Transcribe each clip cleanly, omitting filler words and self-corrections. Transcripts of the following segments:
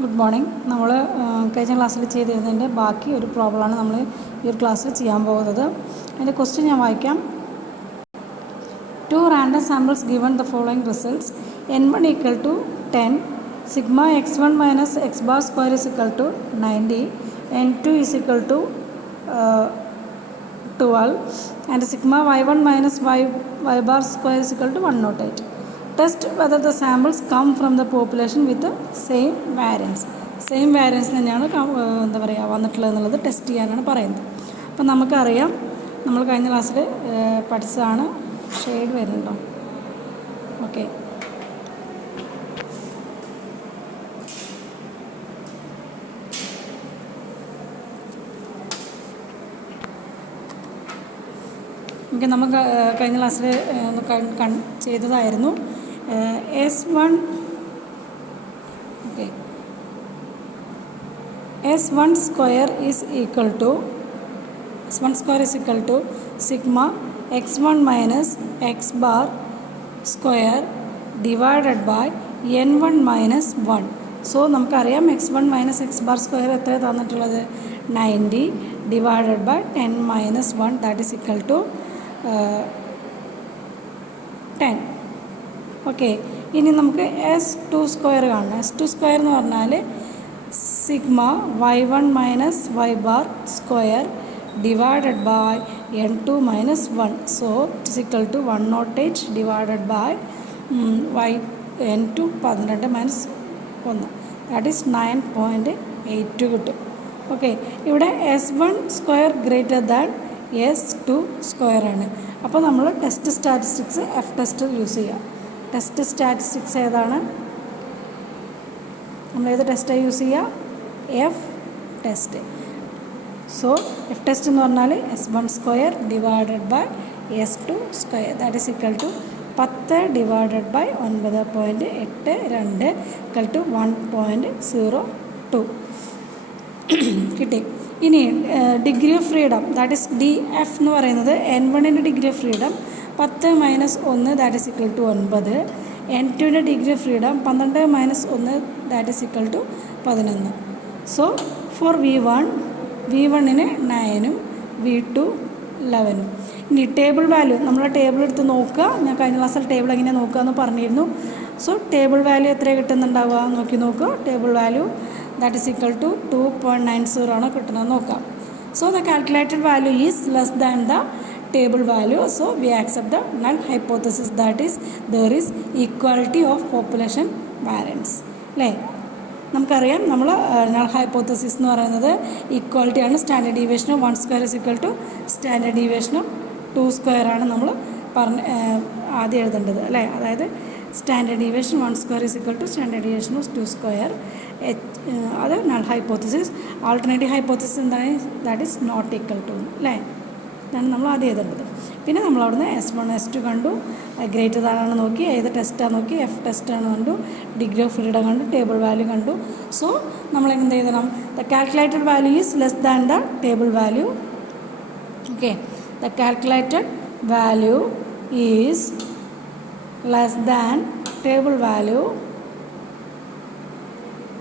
Good morning. നമ്മൾ കഴിഞ്ഞ ക്ലാസ്സിൽ ചെയ്തിരുന്നതിൻ്റെ ബാക്കി ഒരു പ്രോബ്ലമാണ് നമ്മൾ ഈ ഒരു ക്ലാസ്സിൽ ചെയ്യാൻ പോകുന്നത്. അതിൻ്റെ ക്വസ്റ്റ്യൻ ഞാൻ വായിക്കാം. 2 random samples given the following results. n1 equal to 10, sigma x1 minus x bar square is equal to 90, n2 is equal to 12, and sigma y1 minus y bar square is equal to 108. Test whether the samples come from the population with the same variance. Same variance തന്നെയാണ് എന്താ പറയുക വന്നിട്ടുള്ളത് എന്നുള്ളത് test ചെയ്യാനാണ് പറയുന്നത്. അപ്പം നമുക്കറിയാം, നമ്മൾ കഴിഞ്ഞ ക്ലാസ്സിൽ പഠിച്ചതാണ്. ഷെയ്ഡ് വരുന്നുണ്ടോ? ഓക്കെ. ഓക്കെ, നമുക്ക് കഴിഞ്ഞ ക്ലാസ്സിൽ ചെയ്തതായിരുന്നു. S1 okay, S1 square is equal to sigma x1 minus x bar square divided by n1 minus 1. So നമുക്കറിയാം x1 minus x bar square എത്ര തന്നിട്ടുള്ളത്? 90 divided by 10 minus 1 that is equal to 10. Okay, ഇനി നമുക്ക് S2 square കാണണം. S2 square എന്ന് പറഞ്ഞാൽ sigma y1 minus y bar square divided by n2 minus 1. So it is equal to 108 divided by n2 12 minus 1, that is 9.82 കിട്ടും. Okay, ഇവിടെ S1 square greater than S2 square ആണ്. അപ്പോൾ നമ്മൾ test statistics F test use ചെയ്യുക. Test statistics ഏതാണ്? നമ്മൾ ഏത് ടെസ്റ്റാണ് യൂസ് ചെയ്യുക? F test. So F test എന്ന് പറഞ്ഞാൽ S1 square divided by S2 square that is equal to 10 divided by 9.82 equal to 1.02 കിട്ടി. ഇനി degree of freedom that is DF എന്ന് പറയുന്നത് n1ൻ്റെ degree of freedom 10 minus 1 that is equal to 9, n2ൻ്റെ degree of freedom 12 minus 1 that is equal to 11. So for V1ന് 9ഉം V2 11ഉം. ഇനി ടേബിൾ വാല്യൂ, നമ്മൾ ടേബിൾ എടുത്ത് നോക്കുക. ഞാൻ കഴിഞ്ഞ ക്ലാസ്സിൽ ടേബിൾ എങ്ങനെ നോക്കുക എന്ന് പറഞ്ഞിരുന്നു. സോ ടേബിൾ വാല്യൂ എത്ര കിട്ടുന്നുണ്ടാവുക നോക്കി നോക്കുക. Table value that is equal to 2.90 ആണോ കിട്ടുന്നത് നോക്കാം. So the calculated value is less than the table value, so we accept the null hypothesis, that is there is equality of population variance. അല്ലേ? നമുക്കറിയാം, നമ്മൾ നൾ ഹൈപ്പോത്തസിസ് എന്ന് പറയുന്നത് equality ആണ്. Standard deviation of 1 square is equal to standard deviation of 2 square ആണ് നമ്മൾ ആദ്യം എഴുതേണ്ടത്, അല്ലേ? അതായത് standard deviation 1 square is equal to standard deviation of 2 square. അത് നൾ ഹൈപ്പോത്തസിസ്. ആൾട്ടർനേറ്റീവ് ഹൈപ്പോത്തസിസ് എന്താണ്? That is not equal to, അല്ലേ? ഇതാണ് നമ്മൾ ആദ്യം എഴുതേണ്ടത്. പിന്നെ നമ്മൾ അവിടുന്ന് S1 S2 കണ്ടു, ഗ്രേറ്റർ ദാനാണ് നോക്കി, ഏത് ടെസ്റ്റാണ് നോക്കി, എഫ് ടെസ്റ്റാണ് കണ്ടു, ഡിഗ്രി ഓഫ് ഫ്രീഡം കണ്ടു, ടേബിൾ വാല്യൂ കണ്ടു. സോ നമ്മൾ എന്ത് എഴുതണം? The calculated value is less than the table value. Okay, the calculated value is less than table value.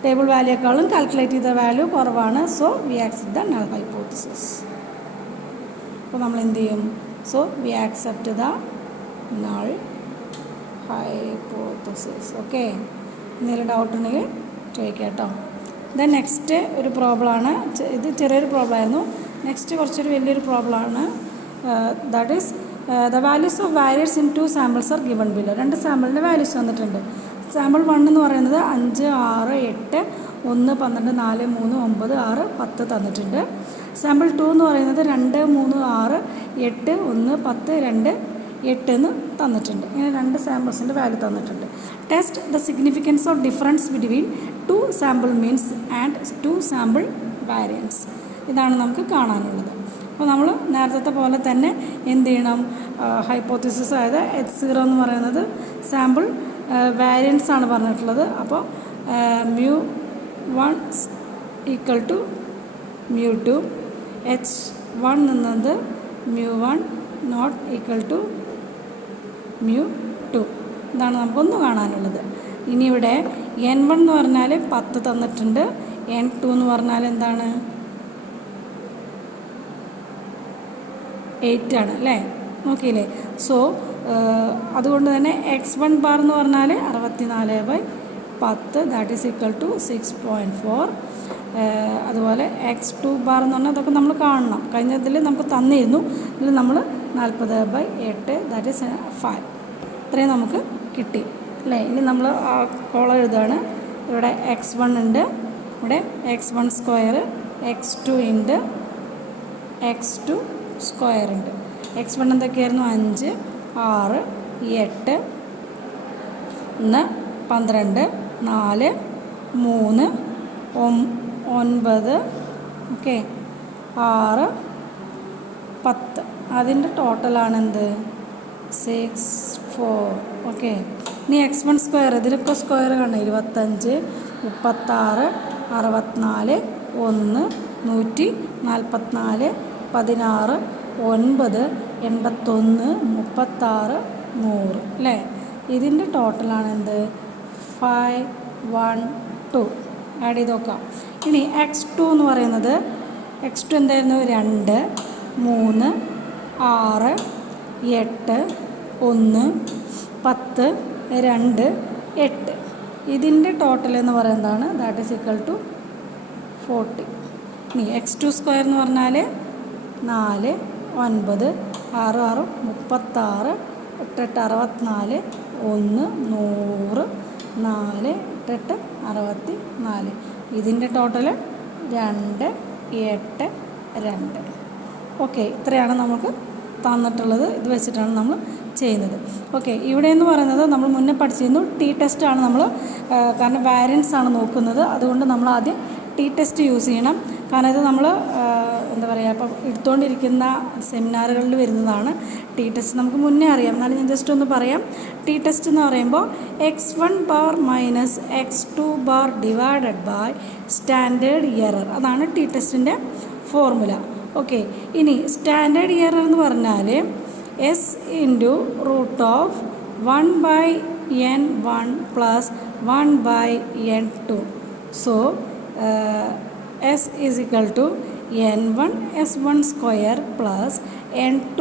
Table വാല്യൂക്കാളും കാൽക്കുലേറ്റ് ചെയ്ത വാല്യൂ കുറവാണ്. So we accept the null hypothesis. അപ്പോൾ നമ്മൾ എന്ത് ചെയ്യും? So we accept the null hypothesis. Okay, എന്തെങ്കിലും doubt ഉണ്ടെങ്കിൽ ചോദിക്കാം കേട്ടോ. ദെൻ നെക്സ്റ്റ് ഒരു പ്രോബ്ലമാണ്. ഇത് ചെറിയൊരു പ്രോബ്ലം ആയിരുന്നു. നെക്സ്റ്റ് കുറച്ചൊരു വലിയൊരു പ്രോബ്ലമാണ്. That is the values of variates in 2 samples are given below. 2 സാമ്പിളിൻ്റെ വാല്യൂസ് വന്നിട്ടുണ്ട്. സാമ്പിൾ 1 എന്ന് പറയുന്നത് 5, 6, 8, 1, 12, 4, 3, 9, 6, 10 തന്നിട്ടുണ്ട്. സാമ്പിൾ 2 എന്ന് പറയുന്നത് 2, 3, 6, 8, 1, 10, 2, 8 എന്ന് തന്നിട്ടുണ്ട്. ഇങ്ങനെ 2 സാമ്പിൾസിൻ്റെ വാല്യൂ തന്നിട്ടുണ്ട്. Test the significance of difference between 2 sample means and 2 sample variance. ഇതാണ് നമുക്ക് കാണാനുള്ളത്. അപ്പോൾ നമ്മൾ നേരത്തെ പോലെ തന്നെ എന്ത് ചെയ്യണം? ഹൈപ്പോത്തിസിസ് ആയത് H0 എന്ന് പറയുന്നത് സാമ്പിൾ വാരിയൻസ് ആണ് പറഞ്ഞിട്ടുള്ളത്. അപ്പോൾ μ1 ഈക്വൽ ടു μ2, H1 എന്നത് μ1 നോട്ട് ഈക്വൽ ടു μ2. ഇതാണ് നമുക്കൊന്ന് കാണാനുള്ളത്. ഇനി ഇവിടെ N1 എന്ന് പറഞ്ഞാൽ 10 തന്നിട്ടുണ്ട്. N2 എന്ന് പറഞ്ഞാൽ എന്താണ്? 8 ആണ് അല്ലേ? നോക്കിയില്ലേ? സോ അതുകൊണ്ട് തന്നെ x1 ബാർ എന്ന് പറഞ്ഞാൽ 64/10, ദാറ്റ് ഈസ് ഈക്വൽ ടു 6.4. അതുപോലെ x2 ബാർ എന്ന് പറഞ്ഞാൽ അതൊക്കെ നമ്മൾ കാണണം. കഴിഞ്ഞതിൽ നമുക്ക് തന്നിരുന്നു. ഇതിൽ നമ്മൾ 40/8, ദാറ്റ് ഈസ് 5. ഇത്രയും നമുക്ക് കിട്ടി അല്ലേ? ഇനി നമ്മൾ ആ കോളം എഴുതുകയാണ്. ഇവിടെ x1 ഉണ്ട്, ഇവിടെ x1 സ്ക്വയർ, x2 ഉണ്ട്, x2 സ്ക്വയർ ഉണ്ട്. x1 എന്തൊക്കെയായിരുന്നു? 5, 6, 8, 12, 4, 3, 9, ഓക്കെ, 6, 10. അതിൻ്റെ ടോട്ടലാണ് എന്ത്? 6, 4. ഓക്കെ. ഇനി x1 സ്ക്വയർ, ഇതിലൊക്കെ സ്ക്വയർ കാണണം. 25, 36, 64, 1, 144, 16, 9, 81, 36, 100 അല്ലേ? ഇതിൻ്റെ ടോട്ടലാണ് എന്ത്? 5, 1, 2. ആഡ് ചെയ്ത് നോക്കാം. ഇനി x2 എന്ന് പറയുന്നത്, x2 എന്തായിരുന്നു? 2, 3, 6, 8, 1, 10, 2, 8. ഇതിൻ്റെ ടോട്ടൽ എന്ന് പറയുന്നതാണ്, ദാറ്റ് ഈസ് ഈക്വൽ ടു 40. ഇനി x2 സ്ക്വയർ എന്ന് പറഞ്ഞാൽ 4, 9, 6, 6, 36, 8, 64, 1, 100, 4, 8, 64. ഇതിൻ്റെ ടോട്ടൽ 2, 8, 2. ഓക്കെ, ഇത്രയാണ് നമുക്ക് തന്നിട്ടുള്ളത്. ഇത് വെച്ചിട്ടാണ് നമ്മൾ ചെയ്യുന്നത്. ഓക്കെ, ഇവിടെ എന്ന് പറയുന്നത് നമ്മൾ മുന്നേ പഠിച്ചിരുന്നു. ടി ടെസ്റ്റാണ് നമ്മൾ, കാരണം വാരിയൻസ് ആണ് നോക്കുന്നത്. അതുകൊണ്ട് നമ്മൾ ആദ്യം ടി ടെസ്റ്റ് യൂസ് ചെയ്യണം. കാരണം ഇത് നമ്മൾ എന്താ പറയുക, ഇപ്പോൾ എടുത്തുകൊണ്ടിരിക്കുന്ന സെമിനാറുകളിൽ വരുന്നതാണ് ടി ടെസ്റ്റ്. നമുക്ക് മുന്നേ അറിയാം, എന്നാലും ഞാൻ ജസ്റ്റ് ഒന്ന് പറയാം. ടി ടെസ്റ്റ് എന്ന് പറയുമ്പോൾ x1 bar minus x2 bar divided by standard error, അതാണ് ടി ടെസ്റ്റിൻ്റെ ഫോർമുല. ഓക്കെ, ഇനി സ്റ്റാൻഡേർഡ് എറർ എന്ന് പറഞ്ഞാൽ s into root of 1/n1 plus 1/n2. So s is equal to n1 s1 square plus n2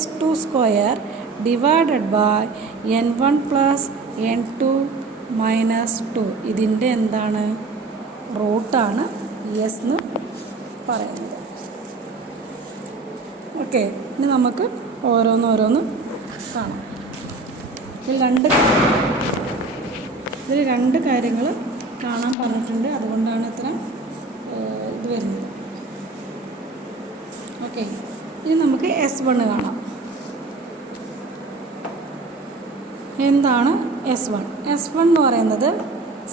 s2 square divided by n1 plus n2 minus 2. ഇതിൻ്റെ എന്താണ്? റൂട്ടാണ് S എന്ന് പറയുന്നത്. Okay, ഇനി നമുക്ക് ഓരോന്നോരോന്ന് കാണാം. ഇതിൽ രണ്ട് കാര്യങ്ങൾ കാണാൻ പറഞ്ഞിട്ടുണ്ട്. അതുകൊണ്ടാണ് ഇത്ര ഇത് വരുന്നത്. ഓക്കെ, ഇനി നമുക്ക് S1 കാണാം. എന്താണ് S1? S1 എന്ന് പറയുന്നത്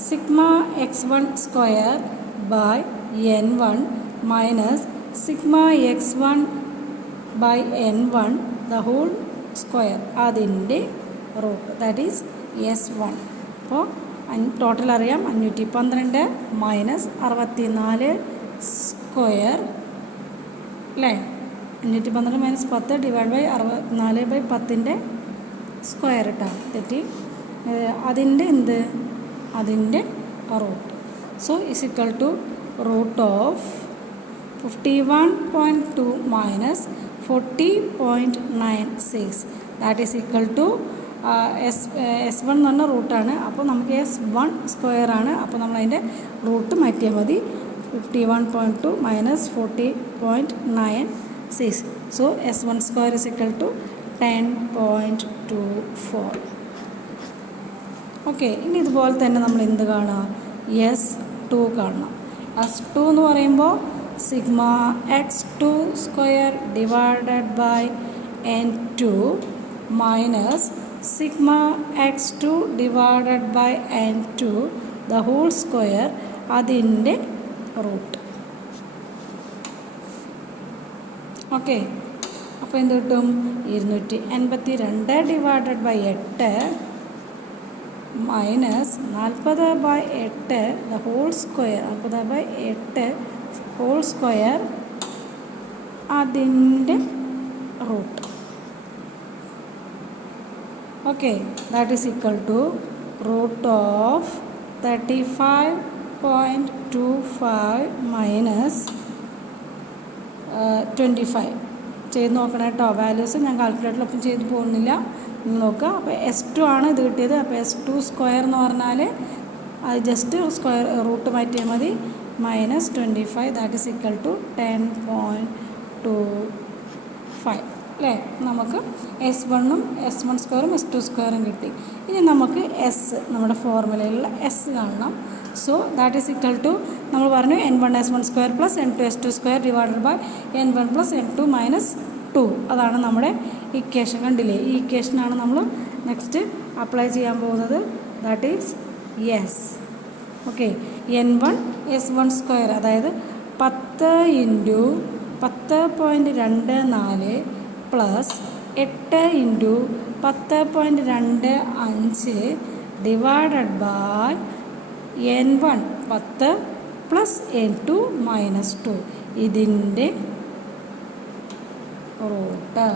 sigma x1 square by n1 minus sigma x1 by n1 the whole square, അതിൻ്റെ റൂട്ട്, ദാറ്റ് ഈസ് S1. അപ്പോൾ ടോട്ടൽ അറിയാം, 512 മൈനസ് 64 സ്ക്വയർ അല്ലേ? 512 മൈനസ് 10 ഡിവൈഡ് ബൈ 64/10 സ്ക്വയർ ഇട്ടാണ് തെറ്റി. അതിൻ്റെ എന്ത്? അതിൻ്റെ root. So is equal to root of 51.2 minus 40.96, that is equal to S1 എന്ന് പറഞ്ഞ റൂട്ടാണ്. അപ്പോൾ നമുക്ക് S1 സ്ക്വയർ ആണ്. അപ്പോൾ നമ്മൾ അതിൻ്റെ റൂട്ട് മാറ്റിയാൽ മതി. 51.2 minus 40.96. So S1 square is equal to 10.24. Okay, ഇനി ഇതുപോലെ തന്നെ നമ്മൾ എന്ത് കാണുക? S2 കാണണം. S2 എന്ന് പറയുമ്പോൾ sigma x2 square divided by n2 minus sigma x2 divided by n2 the whole square, അതിൻ്റെ റൂട്ട്. ഓക്കെ, അപ്പോൾ എന്ത് കിട്ടും? 282 divided by 8 minus 40/8 the whole square, 40/8 whole square, അതിൻ്റെ root. Okay, that is equal to root of 35.25 minus 25 ചെയ്ത് നോക്കണം കേട്ടോ. Values ഞാൻ കാൽക്കുലേറ്ററിലൊപ്പം ചെയ്ത് പോകുന്നില്ല, നോക്കുക. അപ്പോൾ S2 ആണ് ഇത് കിട്ടിയത്. അപ്പോൾ S2 സ്ക്വയർ എന്ന് പറഞ്ഞാൽ അത് ജസ്റ്റ് സ്ക്വയർ റൂട്ട് മാറ്റിയാൽ മതി. Minus 25 that is equal to 10.25 അല്ലേ. നമുക്ക് S1 സ്ക്വയറും S2 സ്ക്വയറും കിട്ടി. ഇനി നമുക്ക് എസ്, നമ്മുടെ ഫോർമുലയിലുള്ള എസ് കാണണം. So that is equal to നമ്മൾ പറഞ്ഞു n1 S1 square plus n2 S2 square divided by n1 plus n2 minus 2. അതാണ് നമ്മുടെ ഇക്വേഷൻ. കണ്ടില്ലേ? ഈ ഇക്വേഷനാണ് നമ്മൾ നെക്സ്റ്റ് അപ്ലൈ ചെയ്യാൻ പോകുന്നത്. That is yes. Okay, n1 S1 square അതായത് 10 into 10.24 plus 8 into 10.25 divided by n1 10 plus n2 minus 2 ഇതിൻ്റെ root.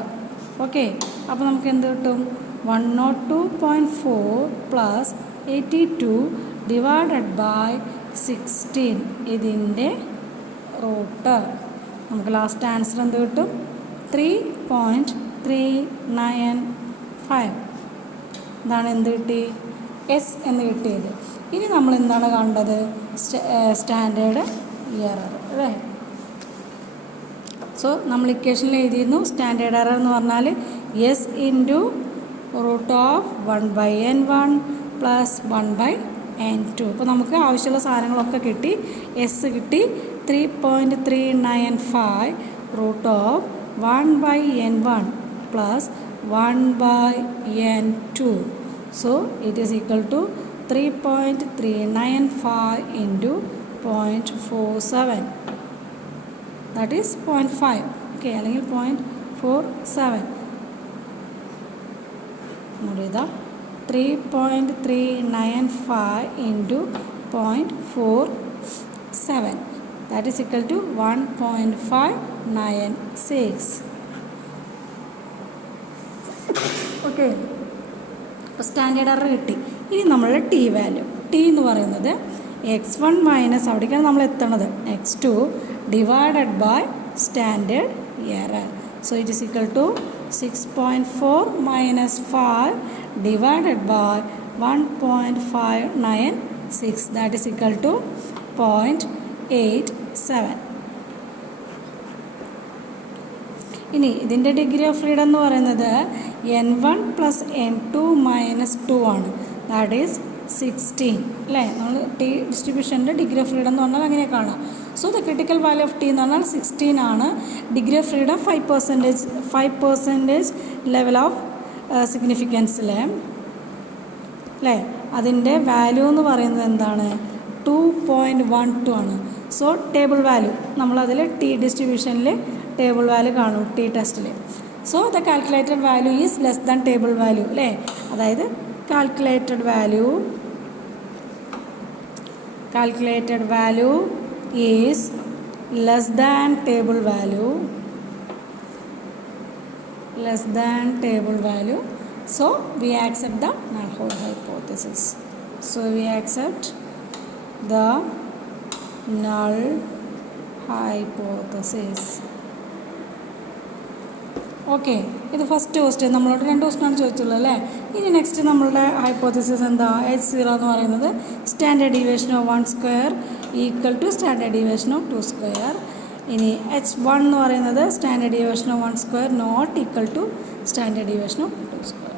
Okay, അപ്പോൾ നമുക്ക് എന്ത് കിട്ടും? 102.4 പ്ലസ് 82 ഡിവൈഡഡ് ബൈ 16 ഇതിൻ്റെ റൂട്ട്. നമുക്ക് ലാസ്റ്റ് ആൻസർ എന്ത് കിട്ടും? 3.395. ഇതാണ് എന്ത് കിട്ടി? എസ് എന്ന് കിട്ടിയത്. ഇനി നമ്മൾ എന്താണ് കണ്ടത്? സ്റ്റാൻഡേർഡ് എറർ അല്ലേ. സോ നമ്മൾ ഇക്വേഷനിൽ എഴുതിയിരുന്നു സ്റ്റാൻഡേർഡ് എറർ എന്ന് പറഞ്ഞാൽ s into root of 1/n1 plus 1/n2. അപ്പോൾ നമുക്ക് ആവശ്യമുള്ള സാധനങ്ങളൊക്കെ കിട്ടി. എസ് കിട്ടി 3.395 root of 1/n1 plus 1/n2. So it is equal to 3.395 into 0.47. That is 0.5. Okay, അല്ലെങ്കിൽ 0.47. നോക്കിയതാ 3.395 into 0.47. That is equal to 1.596. Okay, അപ്പോൾ സ്റ്റാൻഡേർഡ് എറർ കിട്ടി. ഇനി നമ്മളുടെ ടി വാല്യൂ, ടി എന്ന് പറയുന്നത് x1 മൈനസ് അവിടേക്കാണ് നമ്മൾ എത്തണത് x2 divided by standard error. So it is equal to 6.4 minus 5 divided by 1.596. That is equal to 0.87. ഇനി ഇതിൻ്റെ ഡിഗ്രി ഓഫ് ഫ്രീഡം എന്ന് പറയുന്നത് n1 പ്ലസ് n2 മൈനസ് 2 ആണ്. ദാറ്റ് ഈസ് 16 അല്ലേ. നമ്മൾ ടി ഡിസ്ട്രിബ്യൂഷൻ്റെ ഡിഗ്രി ഓഫ് ഫ്രീഡം എന്ന് പറഞ്ഞാൽ അങ്ങനെ കാണാം. So the critical value of T എന്ന് പറഞ്ഞാൽ 16 ആണ്. Degree of freedom 5% level of സിഗ്നിഫിക്കൻസിലെ അല്ലേ. അതിൻ്റെ വാല്യൂ എന്ന് പറയുന്നത് എന്താണ്? 2.12 ആണ്. സോ ടേബിൾ വാല്യൂ നമ്മളതിൽ ടി ഡിസ്ട്രിബ്യൂഷനിൽ ടേബിൾ വാല്യൂ കാണും ടി ടെസ്റ്റിൽ. So the calculated value is less than table value അല്ലേ. അതായത് calculated value is less than table value. So we accept the null hypothesis. So we accept the null hypothesis. Okay, ഇത് first question. നമ്മളോട് 2 ക്വസ്റ്റ്യനാണ് ചോദിച്ചുള്ളത് അല്ലേ. ഇനി next നമ്മളുടെ hypothesis എന്താ? H0 എന്ന് പറയുന്നത് standard deviation of 1 square equal to standard deviation of 2 square. ഇനി H1 എന്ന് പറയുന്നത് standard deviation of 1 square not equal to standard deviation of 2 square.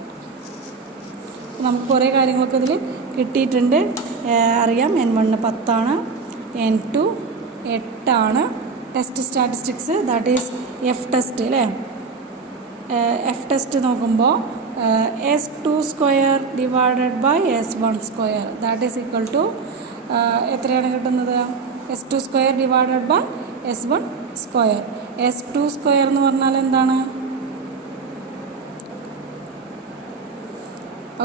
നമുക്ക് കുറേ കാര്യങ്ങളൊക്കെ ഇതിൽ കിട്ടിയിട്ടുണ്ട്. അറിയാം n1 10 ആണ്, n2 8 ആണ്. Test statistics that is F test അല്ലേ. എഫ് ടെസ്റ്റ് നോക്കുമ്പോൾ S2 square divided by S1 square that is equal to എത്രയാണ് കിട്ടുന്നത്? S2 square divided by S1 square. S2 square എന്ന് പറഞ്ഞാൽ എന്താണ്?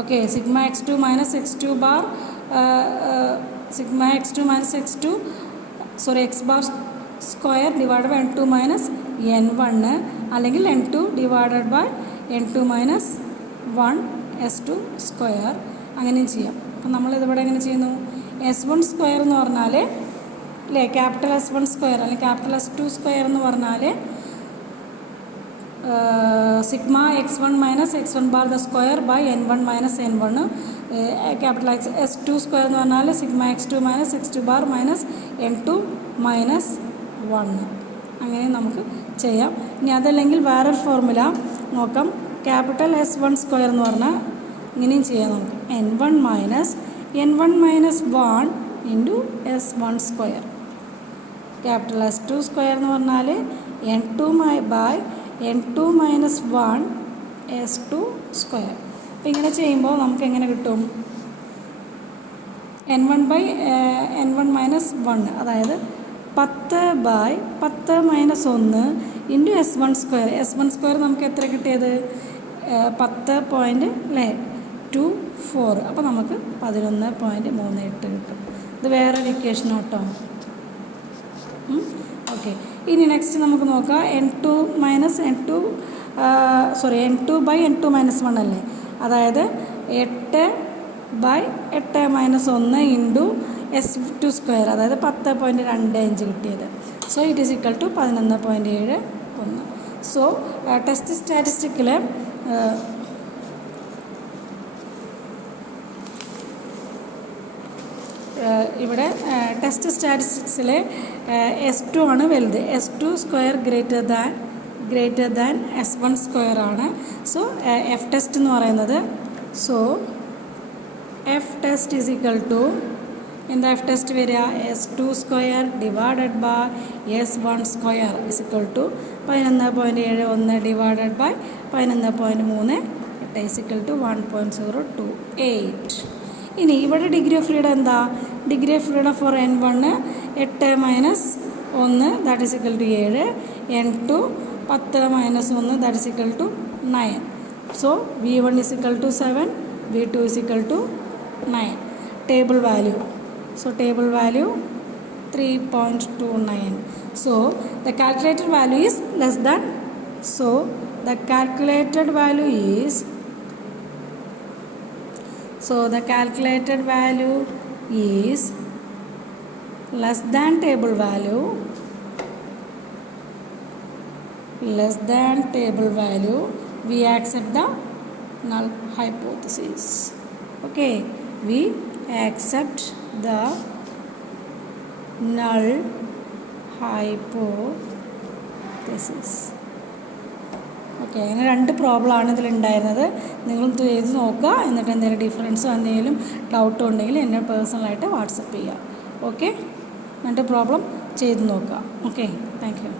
Okay, sigma x2 minus x2 bar sigma x2 minus x2 x bar square divide by n2 minus n1 അല്ലെങ്കിൽ n2 divided by n2 minus 1 S2 square അങ്ങനെയും ചെയ്യാം. അപ്പം നമ്മളിതിവിടെ എങ്ങനെ ചെയ്യുന്നു? S1 square എന്ന് പറഞ്ഞാൽ അല്ലേ ക്യാപിറ്റൽ S1 സ്ക്വയർ അല്ലെങ്കിൽ ക്യാപിറ്റൽ S2 സ്ക്വയർ എന്ന് പറഞ്ഞാൽ sigma x1 minus x1 bar the square by n1 minus n1. Capital S2 square എന്ന് പറഞ്ഞാൽ sigma x2 minus x2 bar minus n2 minus 1. അങ്ങനെ നമുക്ക് ചെയ്യാം. ഇനി അതല്ലെങ്കിൽ വേറൊരു ഫോർമുല നോക്കാം. ക്യാപിറ്റൽ S1 സ്ക്വയർ എന്ന് പറഞ്ഞാൽ ഇങ്ങനെയും ചെയ്യാം നമുക്ക്. n1 minus 1 into S1 square. Capital S2 square എന്ന് പറഞ്ഞാൽ n2 by n2 minus 1 S2 square. അപ്പോൾ ഇങ്ങനെ ചെയ്യുമ്പോൾ നമുക്ക് എങ്ങനെ കിട്ടും? n1 മൈനസ് 1 അതായത് 10 minus 1 into S1 square. S1 square നമുക്ക് എത്ര കിട്ടിയത്? 10.24. അപ്പോൾ നമുക്ക് 11.38 കിട്ടും. ഇത് വേറൊരു ഇക്വേഷൻ കേട്ടോ. ഓക്കെ, ഇനി നെക്സ്റ്റ് നമുക്ക് നോക്കാം. n2 ബൈ n2 മൈനസ് 1 അല്ലേ, അതായത് 8/8 മൈനസ് 1 ഇൻറ്റു S2 സ്ക്വയർ, അതായത് 10.25 കിട്ടിയത്. So it is equal to 11.71. So test സ്റ്റാറ്റിസ്റ്റിക്കിൽ ഇവിടെ ടെസ്റ്റ് സ്റ്റാറ്റിസ്റ്റിക്സിൽ S2 ആണ് വലുത്. S2 square greater than S1 square ആണ്. സോ എഫ് ടെസ്റ്റ് എന്ന് പറയുന്നത്, so F test is equal to എന്താ എഫ് ടെസ്റ്റ് വരിക? S2 square divided by S1 square is equal to 11.71 divided by 11.38 is equal to 1.028. ഇനി ഇവിടെ degree of freedom എന്താ? Degree of freedom for n1 8 minus 1 that is equal to 7, n2 10 minus 1 that is equal to 9. So v1 is equal to 7, v2 is equal to 9. Table value, so table value 3.29. so the calculated value is less than, so the calculated value is less than table value, we accept the null hypothesis. Okay, we accept the null hypothesis. Okay, അങ്ങനെ 2 പ്രോബ്ലമാണ് ഇതിലുണ്ടായിരുന്നത്. നിങ്ങൾ ചെയ്ത് നോക്കുക. എന്നിട്ട് എന്തെങ്കിലും ഡിഫറൻസോ എന്തെങ്കിലും ഡൗട്ടോ ഉണ്ടെങ്കിൽ എന്നെ പേഴ്സണലായിട്ട് വാട്സപ്പ് ചെയ്യുക. ഓക്കെ, 2 പ്രോബ്ലം ചെയ്ത് നോക്കുക. Okay, thank you.